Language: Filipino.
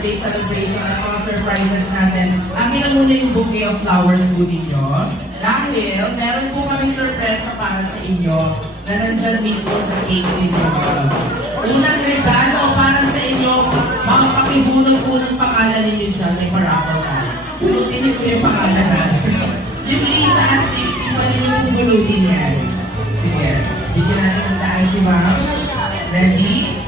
birthday celebration at mga surprises natin. Akin na muna yung bouquet of flowers po ninyo. Dahil meron po kaming surpresa para sa inyo na nandyan mismo sa cake ninyo. Unang regalo para sa inyo, mga pakibunod po ng pangalan ninyo dyan, may paraffle ka. Bunutin niyo po yung pangalan na. Yung Lisa at 60 pa rin yung bunutin yan. Sige, bigyan natin ng daan si Ma'am. Ready?